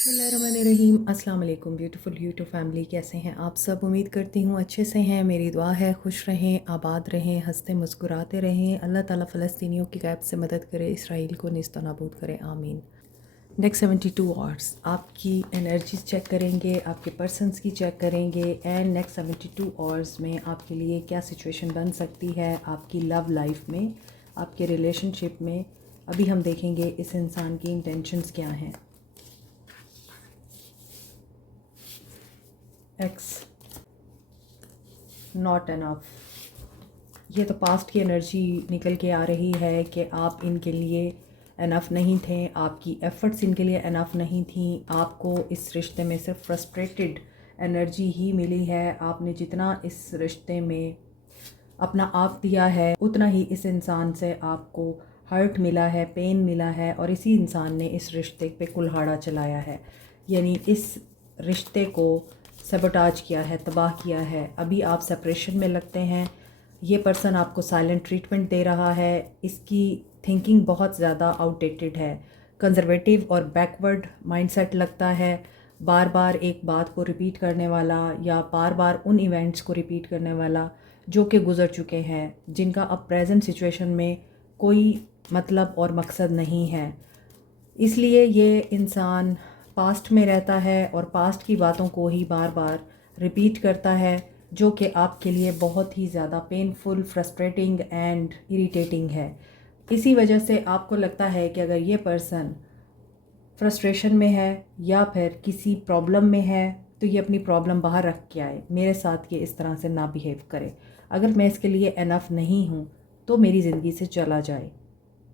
बिस्मिल्लाहिर्रहमानिर्रहीम। अस्सलाम वालेकुम ब्यूटीफुल यूट्यूब फैमिली, कैसे हैं आप सब? उम्मीद करती हूँ अच्छे से हैं। मेरी दुआ है खुश रहें, आबाद रहें, हंसते मुस्कुराते रहें। अल्लाह ताला फ़लस्तीनियों की गैब से मदद करे, इसराइल को नेस्त नाबूद करे, आमीन। नेक्स्ट 72 आवर्स आपकी एनर्जीज चेक करेंगे, आपके पर्सन्स की चेक करेंगे एंड नेक्स्ट 72 आवर्स में आपके लिए क्या सिचुएशन बन सकती है आपकी लव लाइफ में, आपके रिलेशनशिप में। अभी हम देखेंगे इस इंसान की इंटेंशंस क्या हैं। एक्स नॉट एनफ, ये तो पास्ट की एनर्जी निकल के आ रही है कि आप इनके लिए एनफ नहीं थे, आपकी एफ़र्ट्स इनके लिए एनफ नहीं थी। आपको इस रिश्ते में सिर्फ फ्रस्ट्रेटेड एनर्जी ही मिली है। आपने जितना इस रिश्ते में अपना आप दिया है उतना ही इस इंसान से आपको हर्ट मिला है, पेन मिला है, और इसी इंसान ने इस रिश्ते पे कुल्हाड़ा चलाया है, यानी इस रिश्ते को सबोटाज किया है, तबाह किया है। अभी आप सेपरेशन में लगते हैं, ये पर्सन आपको साइलेंट ट्रीटमेंट दे रहा है। इसकी थिंकिंग बहुत ज़्यादा आउटडेटेड है, कंजर्वेटिव और बैकवर्ड माइंडसेट लगता है। बार बार एक बात को रिपीट करने वाला या बार बार उन इवेंट्स को रिपीट करने वाला जो कि गुज़र चुके हैं, जिनका अब प्रेजेंट सिचुएशन में कोई मतलब और मकसद नहीं है। इसलिए ये इंसान पास्ट में रहता है और पास्ट की बातों को ही बार बार रिपीट करता है, जो कि आपके लिए बहुत ही ज़्यादा पेनफुल, फ्रस्ट्रेटिंग एंड इरिटेटिंग है। इसी वजह से आपको लगता है कि अगर ये पर्सन फ्रस्ट्रेशन में है या फिर किसी प्रॉब्लम में है तो ये अपनी प्रॉब्लम बाहर रख के आए, मेरे साथ ये इस तरह से ना बिहेव करे। अगर मैं इसके लिए एनफ नहीं हूँ तो मेरी ज़िंदगी से चला जाए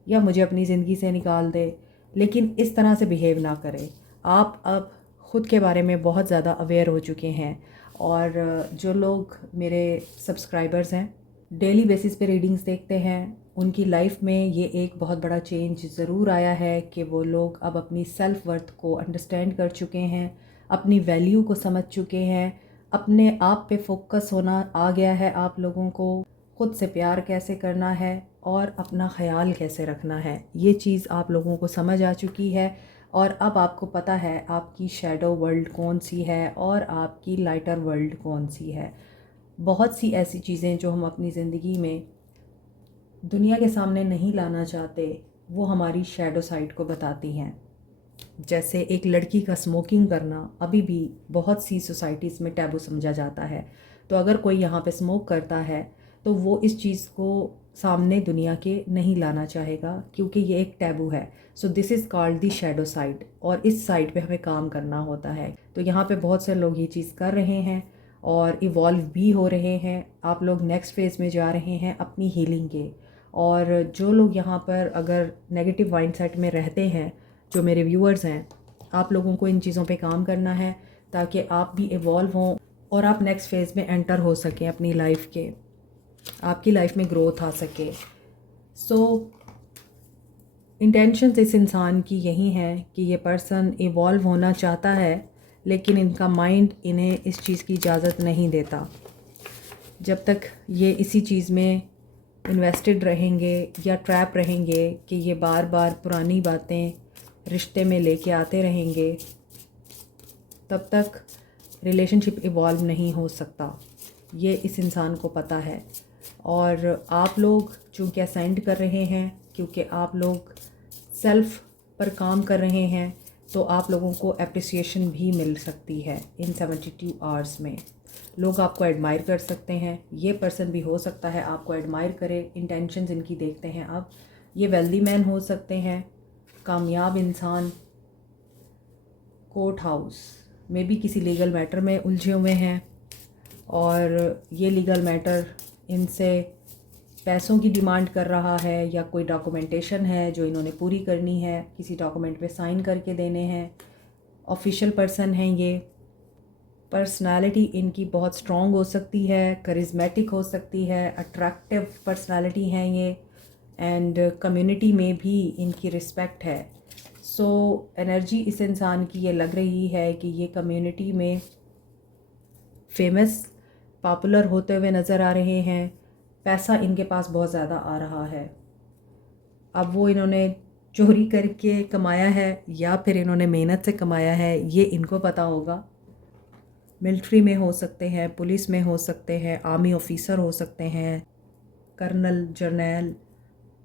या मुझे अपनी ज़िंदगी से निकाल दे, लेकिन इस तरह से बिहेव ना करे। आप अब ख़ुद के बारे में बहुत ज़्यादा अवेयर हो चुके हैं, और जो लोग मेरे सब्सक्राइबर्स हैं, डेली बेसिस पे रीडिंग्स देखते हैं, उनकी लाइफ में ये एक बहुत बड़ा चेंज ज़रूर आया है कि वो लोग अब अपनी सेल्फ़ वर्थ को अंडरस्टैंड कर चुके हैं, अपनी वैल्यू को समझ चुके हैं, अपने आप पे फोकस होना आ गया है आप लोगों को। ख़ुद से प्यार कैसे करना है और अपना ख्याल कैसे रखना है, ये चीज़ आप लोगों को समझ आ चुकी है। और अब आपको पता है आपकी शैडो वर्ल्ड कौन सी है और आपकी लाइटर वर्ल्ड कौन सी है। बहुत सी ऐसी चीज़ें जो हम अपनी ज़िंदगी में दुनिया के सामने नहीं लाना चाहते, वो हमारी शैडो साइड को बताती हैं। जैसे एक लड़की का स्मोकिंग करना अभी भी बहुत सी सोसाइटीज़ में टैबू समझा जाता है। तो अगर कोई यहाँ पे स्मोक करता है तो वो इस चीज़ को सामने दुनिया के नहीं लाना चाहेगा, क्योंकि ये एक टैबू है। So this is called the shadow side, और इस साइड पे हमें काम करना होता है। तो यहाँ पे बहुत से लोग ये चीज़ कर रहे हैं और इवॉल्व भी हो रहे हैं। आप लोग नेक्स्ट फेज़ में जा रहे हैं अपनी हीलिंग के। और जो लोग यहाँ पर अगर नेगेटिव माइंडसेट में रहते हैं, जो मेरे व्यूअर्स हैं, आप लोगों को इन चीज़ों पे काम करना है ताकि आप भी इवॉल्व हों और आप नेक्स्ट फेज़ में एंटर हो सकें अपनी लाइफ के, आपकी लाइफ में ग्रोथ आ सके। सो इंटेंशंस इस इंसान की यही हैं कि ये पर्सन इवॉल्व होना चाहता है, लेकिन इनका माइंड इन्हें इस चीज़ की इजाज़त नहीं देता। जब तक ये इसी चीज़ में इन्वेस्टेड रहेंगे या ट्रैप रहेंगे कि ये बार बार पुरानी बातें रिश्ते में लेके आते रहेंगे, तब तक रिलेशनशिप इवॉल्व नहीं हो सकता। ये इस इंसान को पता है। और आप लोग चूँकि असेंड कर रहे हैं, क्योंकि आप लोग सेल्फ़ पर काम कर रहे हैं, तो आप लोगों को अप्रिसिएशन भी मिल सकती है इन 72 आवर्स में। लोग आपको एडमायर कर सकते हैं, ये पर्सन भी हो सकता है आपको एडमायर करे। इंटेंशंस इनकी देखते हैं अब। ये वेल्दी मैन हो सकते हैं, कामयाब इंसान, कोर्ट हाउस में भी किसी लीगल मैटर में उलझे हुए हैं, और ये लीगल मैटर इनसे पैसों की डिमांड कर रहा है, या कोई डॉक्यूमेंटेशन है जो इन्होंने पूरी करनी है, किसी डॉक्यूमेंट पे साइन करके देने हैं। ऑफिशियल पर्सन हैं ये। पर्सनालिटी इनकी बहुत स्ट्रॉन्ग हो सकती है, करिज्मेटिक हो सकती है, अट्रैक्टिव पर्सनालिटी हैं ये, एंड कम्युनिटी में भी इनकी रिस्पेक्ट है। सो एनर्जी इस इंसान की ये लग रही है कि ये कम्युनिटी में फेमस, पॉपुलर होते हुए नज़र आ रहे हैं। पैसा इनके पास बहुत ज़्यादा आ रहा है। अब वो इन्होंने चोरी करके कमाया है या फिर इन्होंने मेहनत से कमाया है, ये इनको पता होगा। मिलिट्री में हो सकते हैं, पुलिस में हो सकते हैं, आर्मी ऑफिसर हो सकते हैं, colonel, general,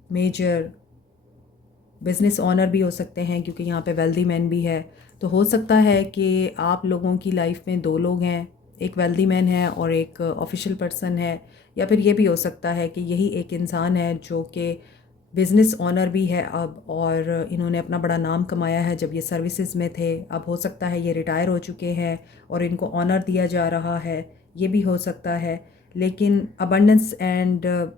major, business owner भी हो सकते हैं, क्योंकि यहाँ पे वेल्दी मैन भी है। तो हो सकता है कि आप लोगों की लाइफ में दो लोग हैं, एक वेल्दी मैन है और एक ऑफिशियल पर्सन है। या फिर ये भी हो सकता है कि यही एक इंसान है जो कि बिज़नेस ऑनर भी है अब, और इन्होंने अपना बड़ा नाम कमाया है जब ये सर्विसेज में थे। अब हो सकता है ये रिटायर हो चुके हैं और इनको ऑनर दिया जा रहा है, ये भी हो सकता है। लेकिन अबंडेंस एंड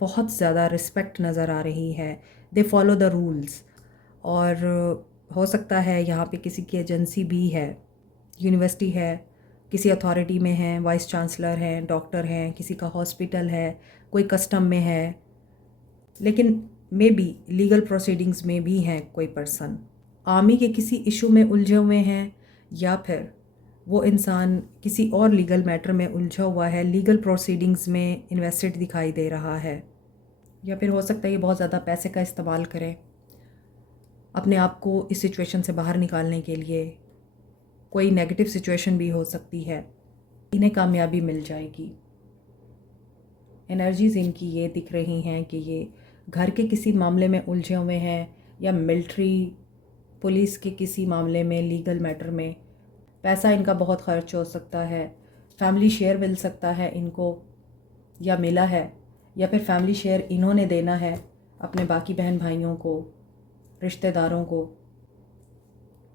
बहुत ज़्यादा रिस्पेक्ट नज़र आ रही है। They follow the rules. और हो सकता है यहाँ पे किसी की एजेंसी भी है, यूनिवर्सिटी है, किसी अथॉरिटी में है, वाइस चांसलर हैं, डॉक्टर हैं, किसी का हॉस्पिटल है, कोई कस्टम में है, लेकिन मे बी लीगल प्रोसीडिंग्स में भी हैं कोई पर्सन। आर्मी के किसी इशू में उलझे हुए हैं या फिर वो इंसान किसी और लीगल मैटर में उलझा हुआ है, लीगल प्रोसीडिंग्स में इन्वेस्टेड दिखाई दे रहा है। या फिर हो सकता है ये बहुत ज़्यादा पैसे का इस्तेमाल करें अपने आप को इस सिचुएशन से बाहर निकालने के लिए। कोई नेगेटिव सिचुएशन भी हो सकती है, इन्हें कामयाबी मिल जाएगी। एनर्जीज़ इनकी ये दिख रही हैं कि ये घर के किसी मामले में उलझे हुए हैं या मिलिट्री पुलिस के किसी मामले में, लीगल मैटर में। पैसा इनका बहुत खर्च हो सकता है, फैमिली शेयर मिल सकता है इनको या मिला है, या फिर फैमिली शेयर इन्होंने देना है अपने बाकी बहन भाइयों को, रिश्तेदारों को।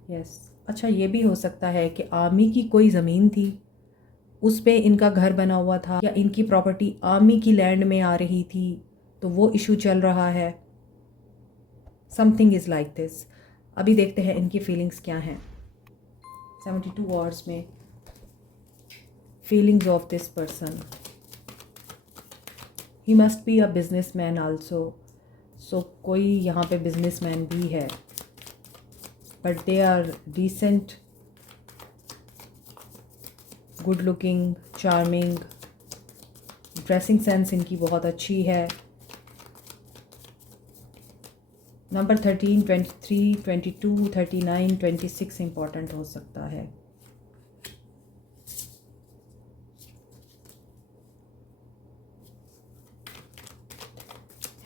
यस, अच्छा ये भी हो सकता है कि आर्मी की कोई ज़मीन थी, उस पे इनका घर बना हुआ था, या इनकी प्रॉपर्टी आर्मी की लैंड में आ रही थी, तो वो इशू चल रहा है। Something is like this. अभी देखते हैं इनकी फीलिंग्स क्या हैं 72 आवर्स में। Feelings of this person, he must be a businessman also. So कोई यहाँ पे बिजनेसमैन भी है, but they are decent, good looking, charming, dressing sense इनकी बहुत अच्छी है। नंबर 13, 23, 22, 39, 26 इम्पॉर्टेंट हो सकता है।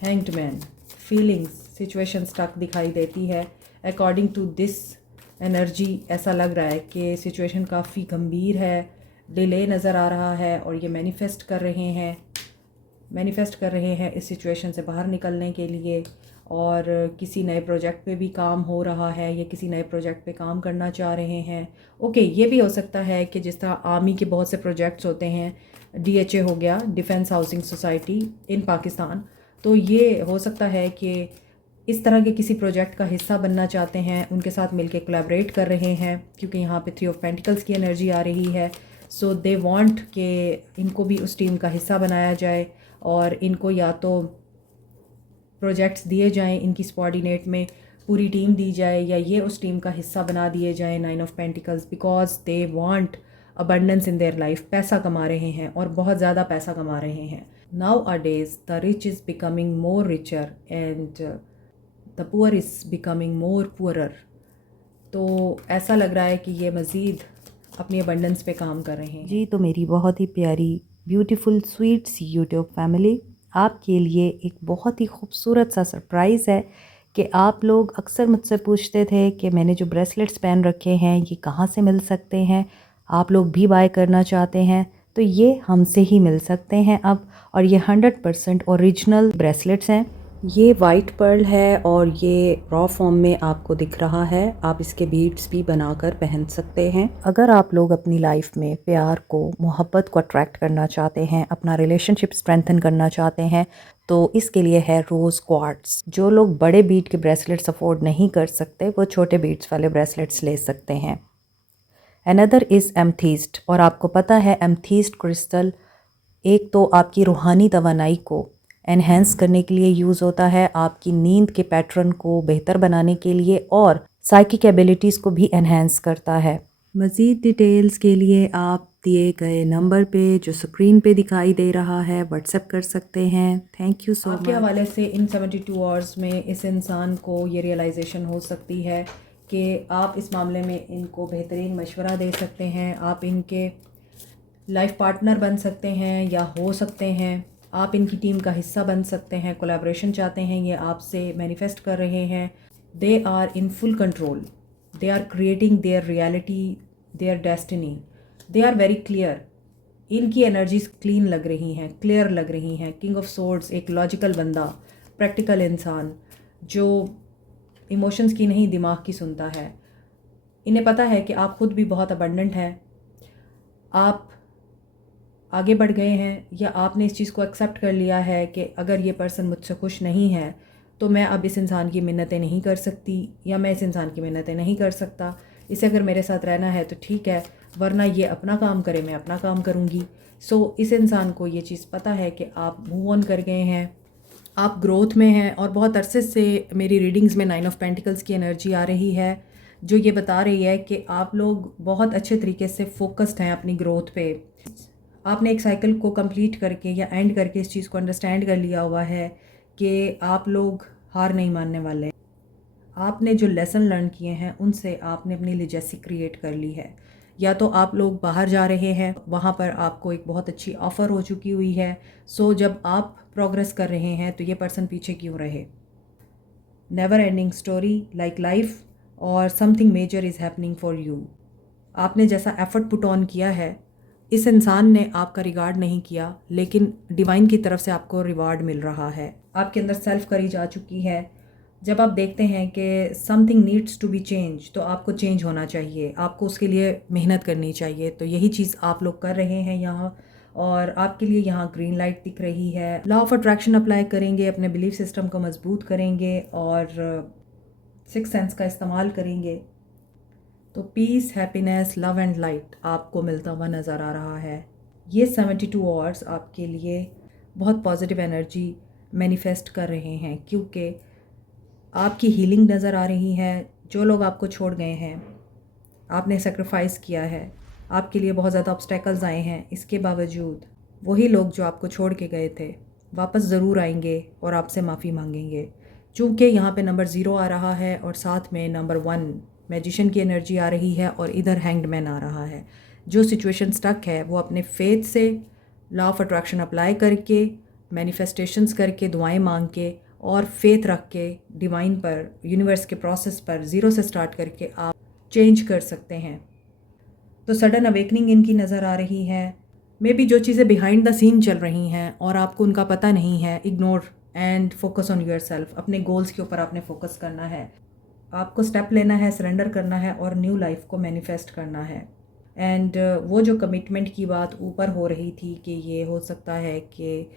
Hanged man, feelings, situation stuck दिखाई देती है। अकॉर्डिंग टू दिस एनर्जी ऐसा लग रहा है कि सिचुएशन काफ़ी गंभीर है, डिले नज़र आ रहा है, और ये मैनिफेस्ट कर रहे हैं इस सिचुएशन से बाहर निकलने के लिए। और किसी नए प्रोजेक्ट पे भी काम हो रहा है, या किसी नए प्रोजेक्ट पे काम करना चाह रहे हैं। ओके, ये भी हो सकता है कि जिस तरह आर्मी के बहुत से प्रोजेक्ट्स होते हैं, DHA हो गया, defence housing society in Pakistan, तो ये हो सकता है कि इस तरह के किसी प्रोजेक्ट का हिस्सा बनना चाहते हैं, उनके साथ मिलके कोलैबोरेट कर रहे हैं, क्योंकि यहाँ पे 3 ऑफ पेंटिकल्स की एनर्जी आ रही है। सो दे वांट कि इनको भी उस टीम का हिस्सा बनाया जाए, और इनको या तो प्रोजेक्ट्स दिए जाएं, इनकी सबऑर्डिनेट में पूरी टीम दी जाए, या ये उस टीम का हिस्सा बना दिए जाएं 9 of pentacles, because they want abundance in their life. पैसा कमा रहे हैं और बहुत ज़्यादा पैसा कमा रहे हैं। Nowadays the rich is becoming more richer and the poor is becoming more poorer. तो ऐसा लग रहा है कि ये मज़ीद अपनी अबंडेंस पे काम कर रहे हैं। जी, तो मेरी बहुत ही प्यारी ब्यूटीफुल स्वीट सी यूट्यूब फैमिली, आपके लिए एक बहुत ही खूबसूरत सा सरप्राइज़ है कि आप लोग अक्सर मुझसे पूछते थे कि मैंने जो ब्रेसलेट्स पहन रखे हैं ये कहाँ से मिल सकते हैं, आप लोग भी बाय करना चाहते हैं तो ये हमसे ही मिल सकते हैं अब। और ये 100% ओरिजिनल ब्रेसलेट्स हैं। ये वाइट पर्ल है और ये रॉ फॉर्म में आपको दिख रहा है। आप इसके बीड्स भी बनाकर पहन सकते हैं। अगर आप लोग अपनी लाइफ में प्यार को, मोहब्बत को अट्रैक्ट करना चाहते हैं, अपना रिलेशनशिप स्ट्रेंथन करना चाहते हैं, तो इसके लिए है रोज़ क्वार्ट्स। जो लोग बड़े बीड के ब्रेसलेट्स अफोर्ड नहीं कर सकते वो छोटे बीड्स वाले ब्रेसलेट्स ले सकते हैं। अनदर इज़ एमथीस्ट, और आपको पता है एमथीस्ट क्रिस्टल एक तो आपकी रूहानी तवानाई को एनहेंस करने के लिए यूज़ होता है, आपकी नींद के पैटर्न को बेहतर बनाने के लिए, और साइकिक एबिलिटीज़ को भी एनहेंस करता है। मज़ीद डिटेल्स के लिए आप दिए गए नंबर पे जो स्क्रीन पे दिखाई दे रहा है व्हाट्सएप कर सकते हैं। Thank you so much. आपके हवाले से इन 72 आवर्स में इस इंसान को ये रियलाइजेशन हो सकती है कि आप इस मामले में इनको बेहतरीन मशवरा दे सकते हैं, आप इनके लाइफ पार्टनर बन सकते हैं या हो सकते हैं, आप इनकी टीम का हिस्सा बन सकते हैं, कोलैबोरेशन चाहते हैं, ये आपसे मैनिफेस्ट कर रहे हैं। They are in full control, they are creating their reality, their destiny, they are very clear. इनकी एनर्जीज क्लीन लग रही हैं, क्लियर लग रही हैं। किंग ऑफ सोर्ड्स एक लॉजिकल बंदा, प्रैक्टिकल इंसान जो इमोशंस की नहीं दिमाग की सुनता है। इन्हें पता है कि आप खुद भी बहुत अबंडेंट हैं, आप आगे बढ़ गए हैं या आपने इस चीज़ को एक्सेप्ट कर लिया है कि अगर ये पर्सन मुझसे खुश नहीं है तो मैं अब इस इंसान की मिन्नतें नहीं कर सकती या मैं इस इंसान की मिन्नतें नहीं कर सकता। इसे अगर मेरे साथ रहना है तो ठीक है, वरना ये अपना काम करे, मैं अपना काम करूँगी। सो इस इंसान को ये चीज़ पता है कि आप मूव ऑन कर गए हैं, आप ग्रोथ में हैं। और बहुत अरसे से मेरी रीडिंग्स में 9 ऑफ पेंटिकल्स की एनर्जी आ रही है जो ये बता रही है कि आप लोग बहुत अच्छे तरीके से फोकस्ड हैं अपनी ग्रोथ पे। आपने एक साइकिल को कंप्लीट करके या एंड करके इस चीज़ को अंडरस्टैंड कर लिया हुआ है कि आप लोग हार नहीं मानने वाले। आपने जो लेसन लर्न किए हैं उनसे आपने अपनी लेजेसी क्रिएट कर ली है। या तो आप लोग बाहर जा रहे हैं, वहाँ पर आपको एक बहुत अच्छी ऑफ़र हो चुकी हुई है। सो जब आप प्रोग्रेस कर रहे हैं तो ये पर्सन पीछे क्यों रहे। Never ending story like life और something major is happening for you. आपने जैसा एफर्ट पुट ऑन किया है, इस इंसान ने आपका रिगार्ड नहीं किया, लेकिन डिवाइन की तरफ से आपको रिवार्ड मिल रहा है। आपके अंदर सेल्फ करेज आ चुकी है। जब आप देखते हैं कि something needs to be change तो आपको चेंज होना चाहिए, आपको उसके लिए मेहनत करनी चाहिए। तो यही चीज़ आप लोग कर रहे हैं यहाँ, और आपके लिए यहाँ ग्रीन लाइट दिख रही है। लॉ ऑफ अट्रैक्शन अप्लाई करेंगे, अपने बिलीफ सिस्टम को मजबूत करेंगे और सिक्स सेंस का इस्तेमाल करेंगे तो peace, happiness, love and light आपको मिलता हुआ नज़र आ रहा है। ये 72 आवर्स आपके लिए बहुत पॉजिटिव एनर्जी मैनिफेस्ट कर रहे हैं क्योंकि आपकी हीलिंग नज़र आ रही है। जो लोग आपको छोड़ गए हैं, आपने सेक्रीफाइस किया है, आपके लिए बहुत ज़्यादा ऑब्स्टेकल्स आए हैं, इसके बावजूद वही लोग जो आपको छोड़ के गए थे वापस ज़रूर आएंगे और आपसे माफ़ी मांगेंगे। चूँकि यहाँ पे नंबर 0 आ रहा है और साथ में नंबर 1 मैजिशियन की एनर्जी आ रही है और इधर हैंग्ड मैन आ रहा है। जो सिचुएशन स्टक है वो अपने फेथ से लॉ ऑफ अट्रैक्शन अप्लाई करके, मैनिफेस्टेशंस करके, दुआएं मांग के और फेथ रख के डिवाइन पर, यूनिवर्स के प्रोसेस पर 0 से स्टार्ट करके आप चेंज कर सकते हैं। तो सडन अवेकनिंग इनकी नज़र आ रही है। मे बी जो चीज़ें बिहाइंड द सीन चल रही हैं और आपको उनका पता नहीं है, ignore and focus on your self. अपने गोल्स के ऊपर आपने फोकस करना है, आपको स्टेप लेना है, सरेंडर करना है और न्यू लाइफ को मैनिफेस्ट करना है। एंड वो जो कमिटमेंट की बात ऊपर हो रही थी कि ये हो सकता है कि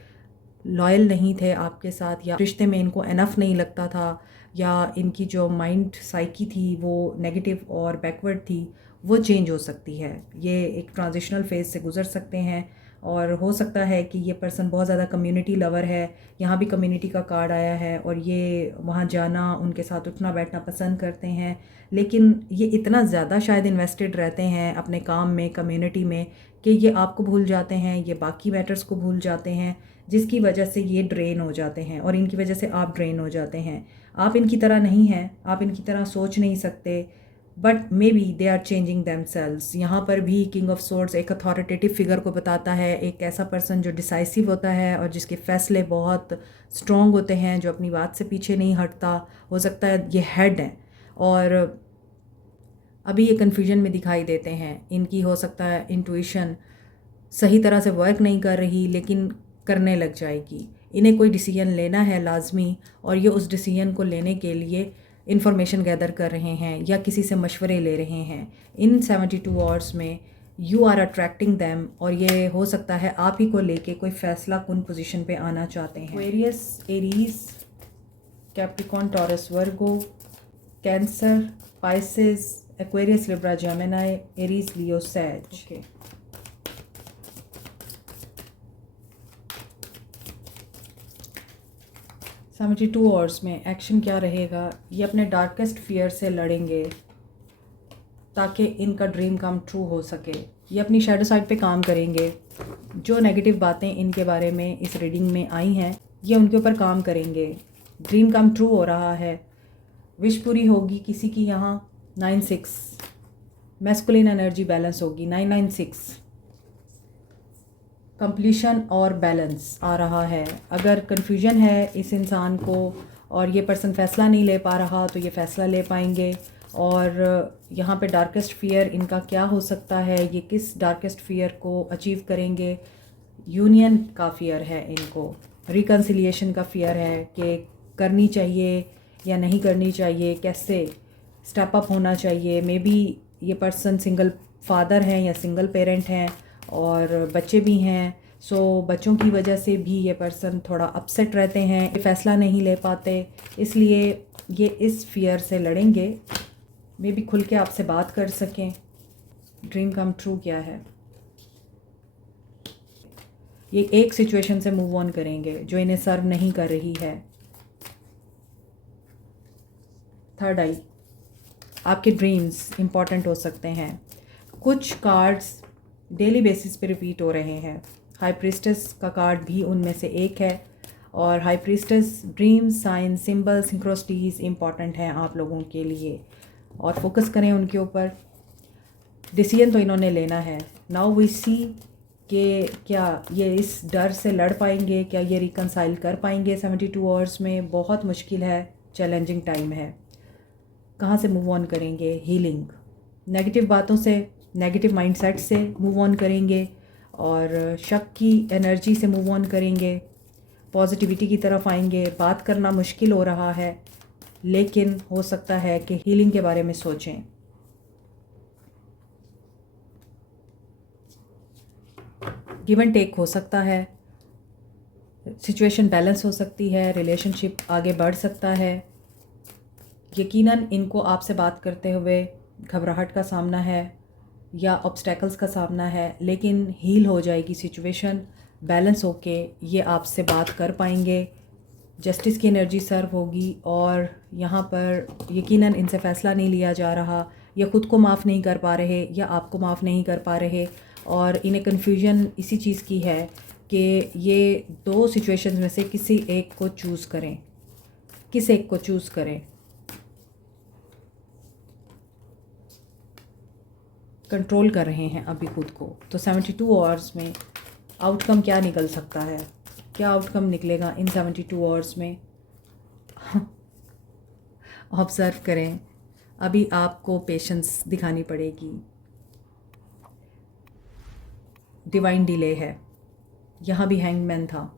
लॉयल नहीं थे आपके साथ या रिश्ते में इनको एनफ नहीं लगता था या इनकी जो माइंड साइकी थी वो नेगेटिव और बैकवर्ड थी, वो चेंज हो सकती है। ये एक ट्रांजिशनल फेज़ से गुज़र सकते हैं और हो सकता है कि ये पर्सन बहुत ज़्यादा कम्युनिटी लवर है। यहाँ भी कम्युनिटी का कार्ड आया है और ये वहाँ जाना, उनके साथ उठना बैठना पसंद करते हैं, लेकिन ये इतना ज़्यादा शायद इन्वेस्टेड रहते हैं अपने काम में, कम्युनिटी में, कि ये आपको भूल जाते हैं, ये बाकी मैटर्स को भूल जाते हैं, जिसकी वजह से ये ड्रेन हो जाते हैं और इनकी वजह से आप ड्रेन हो जाते हैं। आप इनकी तरह नहीं हैं, आप इनकी तरह सोच नहीं सकते, but maybe they are changing themselves. यहाँ पर भी किंग ऑफ सोर्ड्स एक अथॉरिटेटिव फिगर को बताता है, एक ऐसा पर्सन जो डिसाइसिव होता है और जिसके फैसले बहुत स्ट्रॉन्ग होते हैं, जो अपनी बात से पीछे नहीं हटता। हो सकता है ये हेड हैं और अभी ये कन्फ्यूजन में दिखाई देते हैं। इनकी हो सकता है इंट्यूशन सही तरह से वर्क नहीं कर रही, लेकिन करने लग जाएगी। इन्हें कोई डिसीजन लेना है लाजमी और ये उस डिसीजन को लेने के लिए इन्फॉर्मेशन गैदर कर रहे हैं या किसी से मशवरे ले रहे हैं। इन 72 आवर्स में यू आर अट्रैक्टिंग दैम और ये हो सकता है आप ही को लेके कोई फैसला कुन पोजीशन पे आना चाहते हैं। Aquarius, Aries, Capricorn, Taurus, Virgo, Cancer, Pisces, Aquarius, Libra, Gemini, Aries, Leo, Sag. Okay, 72 hours में एक्शन क्या रहेगा। ये अपने डार्केस्ट फियर से लड़ेंगे ताकि इनका ड्रीम कम ट्रू हो सके। ये अपनी शैडो साइड पे काम करेंगे। जो नेगेटिव बातें इनके बारे में इस रीडिंग में आई हैं, ये उनके ऊपर काम करेंगे। ड्रीम कम ट्रू हो रहा है, विश पूरी होगी किसी की। यहाँ 9-6 मैस्कुलिन एनर्जी बैलेंस होगी। 9-9-6 कंप्लीशन और बैलेंस आ रहा है। अगर कन्फ्यूजन है इस इंसान को और ये पर्सन फ़ैसला नहीं ले पा रहा, तो ये फ़ैसला ले पाएंगे। और यहाँ पे डार्केस्ट फ़ियर इनका क्या हो सकता है, ये किस डार्केस्ट फ़ियर को अचीव करेंगे। यूनियन का फ़ियर है इनको, रिकन्सिलिएशन का फ़ियर है कि करनी चाहिए या नहीं करनी चाहिए, कैसे स्टेप अप होना चाहिए। मे बी ये पर्सन सिंगल फादर हैं या सिंगल पेरेंट हैं और बच्चे भी हैं। सो बच्चों की वजह से भी ये पर्सन थोड़ा अपसेट रहते हैं, फ़ैसला नहीं ले पाते, इसलिए ये इस फियर से लड़ेंगे। मे बी खुल के आपसे बात कर सकें। ड्रीम कम ट्रू क्या है, ये एक सिचुएशन से मूव ऑन करेंगे जो इन्हें सर्व नहीं कर रही है। थर्ड आई, आपके ड्रीम्स इम्पॉर्टेंट हो सकते हैं। कुछ कार्ड्स डेली बेसिस पे रिपीट हो रहे हैं। हाई प्रीस्टेस का कार्ड भी उनमें से एक है। और high priestess dreams, sign, symbol, synchronicities important हैं आप लोगों के लिए, और फोकस करें उनके ऊपर। डिसीजन तो इन्होंने लेना है। नाउ वी सी कि क्या ये इस डर से लड़ पाएंगे, क्या ये रिकनसाइल कर पाएंगे 72 आवर्स में। बहुत मुश्किल है, चैलेंजिंग टाइम है। कहाँ से मूव ऑन करेंगे? हीलिंग, नेगेटिव बातों से, नेगेटिव माइंडसेट से मूव ऑन करेंगे और शक की एनर्जी से मूव ऑन करेंगे। पॉजिटिविटी की तरफ आएंगे। बात करना मुश्किल हो रहा है, लेकिन हो सकता है कि हीलिंग के बारे में सोचें। गिव एंड टेक हो सकता है, सिचुएशन बैलेंस हो सकती है, रिलेशनशिप आगे बढ़ सकता है। यकीनन इनको आपसे बात करते हुए घबराहट का सामना है या ऑब्स्टेकल्स का सामना है, लेकिन हील हो जाएगी सिचुएशन। बैलेंस होके ये आपसे बात कर पाएंगे। जस्टिस की एनर्जी सर्व होगी और यहाँ पर यकीनन इनसे फ़ैसला नहीं लिया जा रहा, या ख़ुद को माफ़ नहीं कर पा रहे या आपको माफ़ नहीं कर पा रहे। और इन्हें कन्फ्यूजन इसी चीज़ की है कि ये दो सिचुएशंस में से किसी एक को चूज़ करें, किस एक को चूज़ करें। कंट्रोल कर रहे हैं अभी खुद को। तो 72 आवर्स में आउटकम क्या निकल सकता है, क्या आउटकम निकलेगा इन 72 आवर्स में? ऑब्ज़र्व करें। अभी आपको पेशेंस दिखानी पड़ेगी। डिवाइन डिले है, यहाँ भी हैंगमैन था।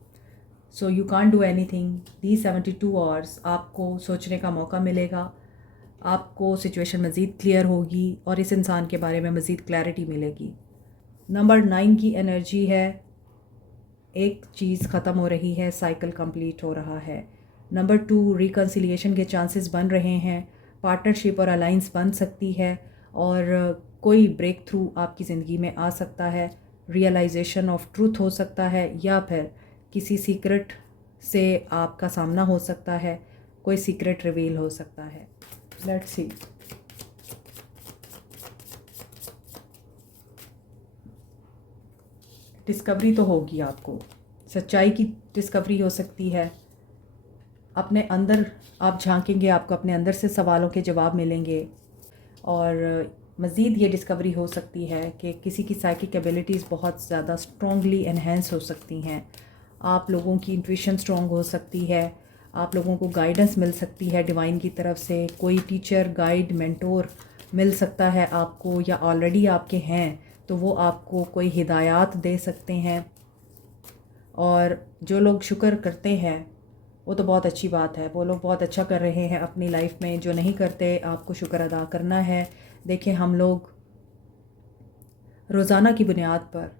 So you can't do anything. The 72 hours आपको सोचने का मौका मिलेगा, आपको सिचुएशन मज़ीद क्लियर होगी और इस इंसान के बारे में मज़ीद क्लैरिटी मिलेगी। नंबर 9 की एनर्जी है, एक चीज़ ख़त्म हो रही है, साइकिल कंप्लीट हो रहा है। नंबर 2, रिकन्सिलिएशन के चांसेस बन रहे हैं, पार्टनरशिप और अलाइंस बन सकती है और कोई ब्रेक थ्रू आपकी ज़िंदगी में आ सकता है। रियलाइजेशन ऑफ ट्रूथ हो सकता है या फिर किसी सीक्रेट से आपका सामना हो सकता है, कोई सीक्रेट रिवील हो सकता है। Let's see. डिस्कवरी तो होगी, आपको सच्चाई की डिस्कवरी हो सकती है। अपने अंदर आप झांकेंगे, आपको अपने अंदर से सवालों के जवाब मिलेंगे। और मज़ीद ये डिस्कवरी हो सकती है कि किसी की साइकिक एबिलिटीज़ बहुत ज़्यादा स्ट्रॉन्गली एनहेंस हो सकती हैं। आप लोगों की इंट्यूशन स्ट्रॉन्ग हो सकती है, आप लोगों को गाइडेंस मिल सकती है डिवाइन की तरफ से। कोई टीचर, गाइड, मेंटोर मिल सकता है आपको, या ऑलरेडी आपके हैं तो वो आपको कोई हिदायत दे सकते हैं। और जो लोग शुक्र करते हैं वो तो बहुत अच्छी बात है, वो लोग बहुत अच्छा कर रहे हैं अपनी लाइफ में। जो नहीं करते, आपको शुक्र अदा करना है। देखिए, हम लोग रोज़ाना की बुनियाद पर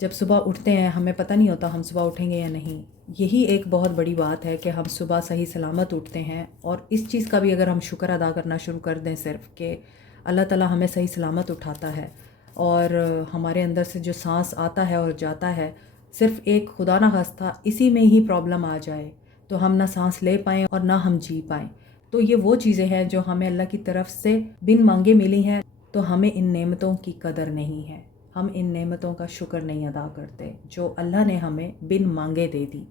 जब सुबह उठते हैं, हमें पता नहीं होता हम सुबह उठेंगे या नहीं। यही एक बहुत बड़ी बात है कि हम सुबह सही सलामत उठते हैं। और इस चीज़ का भी अगर हम शुक्र अदा करना शुरू कर दें सिर्फ, कि अल्लाह ताला हमें सही सलामत उठाता है और हमारे अंदर से जो सांस आता है और जाता है, सिर्फ एक खुदा ना खास्ता इसी में ही प्रॉब्लम आ जाए तो हम ना सांस ले पाएँ और ना हम जी पाएँ, तो ये वो चीज़ें हैं जो हमें अल्लाह की तरफ से बिन मांगे मिली हैं, तो हमें इन नेमतों की कदर नहीं है, हम इन नेमतों का शुक्र नहीं अदा करते जो अल्लाह ने हमें बिन मांगे दे दी।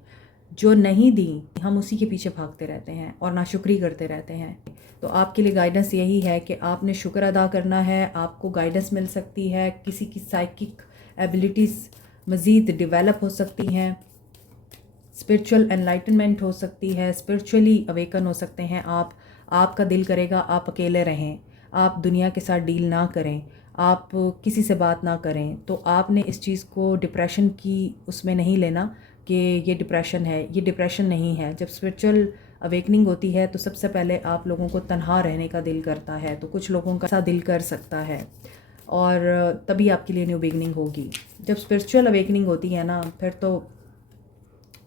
जो नहीं दी हम उसी के पीछे भागते रहते हैं और नाशुक्री करते रहते हैं। तो आपके लिए गाइडेंस यही है कि आपने शुक्र अदा करना है। आपको गाइडेंस मिल सकती है, किसी की साइकिक एबिलिटीज़ मज़ीद डेवलप हो सकती हैं, स्पिरिचुअल एनलाइटनमेंट हो सकती है, स्पिरिचुअली अवेकन हो सकते हैं आप। आपका दिल करेगा आप अकेले रहें, आप दुनिया के साथ डील ना करें, आप किसी से बात ना करें। तो आपने इस चीज़ को डिप्रेशन की उसमें नहीं लेना कि ये डिप्रेशन है, ये डिप्रेशन नहीं है। जब स्पिरिचुअल अवेकनिंग होती है तो सबसे पहले आप लोगों को तन्हा रहने का दिल करता है, तो कुछ लोगों का ऐसा दिल कर सकता है और तभी आपके लिए न्यू बिगनिंग होगी। जब स्पिरिचुअल अवेकनिंग होती है ना, फिर तो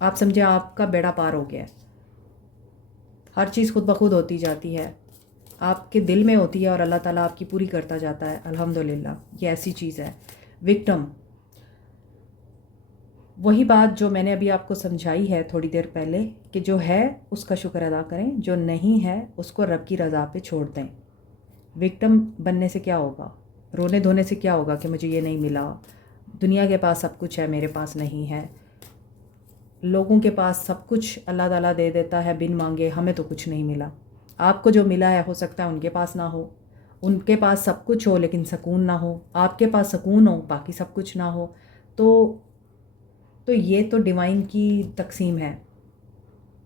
आप समझे आपका बेड़ा पार हो गया है। हर चीज़ खुद ब खुद होती जाती है, आपके दिल में होती है और अल्लाह ताला आपकी पूरी करता जाता है। अल्हम्दुलिल्लाह, ये ऐसी चीज़ है। विक्टिम, वही बात जो मैंने अभी आपको समझाई है थोड़ी देर पहले कि जो है उसका शुक्र अदा करें, जो नहीं है उसको रब की रज़ा पे छोड़ दें। विक्टिम बनने से क्या होगा, रोने धोने से क्या होगा कि मुझे ये नहीं मिला, दुनिया के पास सब कुछ है मेरे पास नहीं है। लोगों के पास सब कुछ अल्लाह ताला दे देता है बिन मांगे, हमें तो कुछ नहीं मिला। आपको जो मिला है हो सकता है उनके पास ना हो, उनके पास सब कुछ हो लेकिन सुकून ना हो, आपके पास सुकून हो बाकी सब कुछ ना हो। तो ये तो डिवाइन की तकसीम है,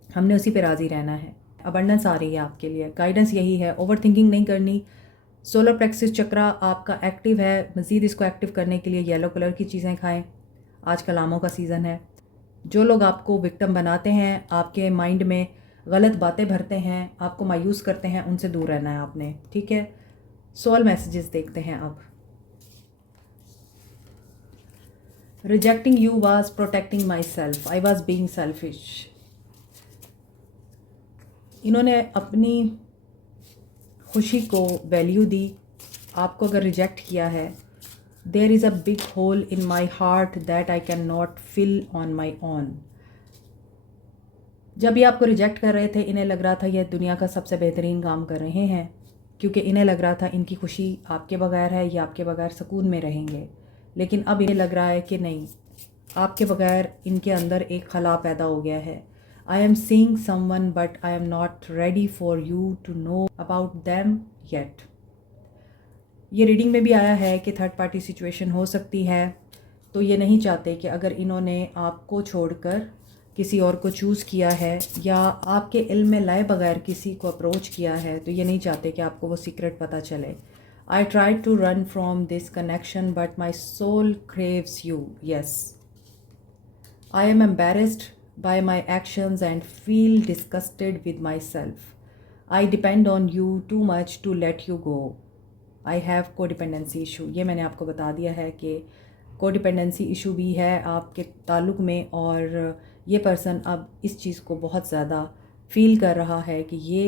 हमने उसी पे राज़ी रहना है। अबंडेंस आ रही है आपके लिए, गाइडेंस यही है, ओवर थिंकिंग नहीं करनी। सोलर प्लेक्सस चक्रा आपका एक्टिव है, मज़ीद इसको एक्टिव करने के लिए येलो कलर की चीज़ें खाएं। आजकल आमों का सीज़न है। जो लोग आपको विक्टिम बनाते हैं, आपके माइंड में गलत बातें भरते हैं, आपको मायूस करते हैं, उनसे दूर रहना है आपने, ठीक है। सोल मैसेजेस देखते हैं अब। Rejecting you was protecting my self, I was being selfish. इन्होंने अपनी खुशी को वैल्यू दी, आपको अगर रिजेक्ट किया है, there is a big hole in my heart that I cannot fill on my own. जब ये आपको रिजेक्ट कर रहे थे, इन्हें लग रहा था ये दुनिया का सबसे बेहतरीन काम कर रहे हैं, क्योंकि इन्हें लग रहा था इनकी खुशी आपके बगैर है, ये आपके बगैर सुकून में रहेंगे। लेकिन अब इन्हें लग रहा है कि नहीं, आपके बगैर इनके अंदर एक खला पैदा हो गया है। I am seeing someone but I am not ready for you to know about them yet. ये रीडिंग में भी आया है कि थर्ड पार्टी सिचुएशन हो सकती है, तो ये नहीं चाहते कि अगर इन्होंने आपको छोड़कर किसी और को चूज़ किया है या आपके इल्म में लाए बगैर किसी को अप्रोच किया है, तो ये नहीं चाहते कि आपको वो सीक्रेट पता चले। I try to run from this connection but my soul craves you, yes. I am embarrassed by my actions and feel disgusted with myself. I depend on you too much to let you go. I have codependency issue. ये मैंने आपको बता दिया है कि codependency issue भी है आपके ताल्लुक़ में, और ये पर्सन अब इस चीज़ को बहुत ज़्यादा फील कर रहा है कि ये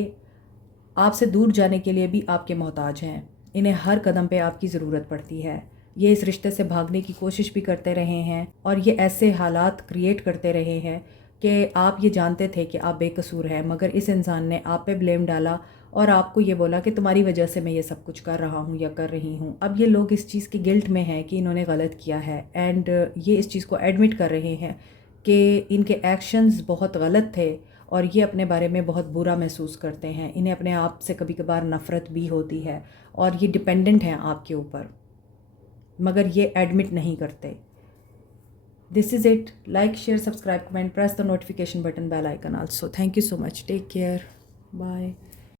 आपसे दूर जाने के लिए भी आपके मोहताज हैं। इन्हें हर कदम पे आपकी ज़रूरत पड़ती है। ये इस रिश्ते से भागने की कोशिश भी करते रहे हैं और ये ऐसे हालात क्रिएट करते रहे हैं कि आप ये जानते थे कि आप बेकसूर हैं, मगर इस इंसान ने आप पे ब्लेम डाला और आपको ये बोला कि तुम्हारी वजह से मैं ये सब कुछ कर रहा हूँ या कर रही हूँ। अब ये लोग इस चीज़ के गिल्ट में हैं कि इन्होंने गलत किया है, एंड ये इस चीज़ को एडमिट कर रहे हैं कि इनके एक्शंस बहुत गलत थे और ये अपने बारे में बहुत बुरा महसूस करते हैं। इन्हें अपने आप से कभी कभार नफ़रत भी होती है और ये डिपेंडेंट हैं आपके ऊपर, मगर ये एडमिट नहीं करते। This is it. Like, share, subscribe, comment, press the notification button, bell icon also. Thank you so much. Take care. Bye.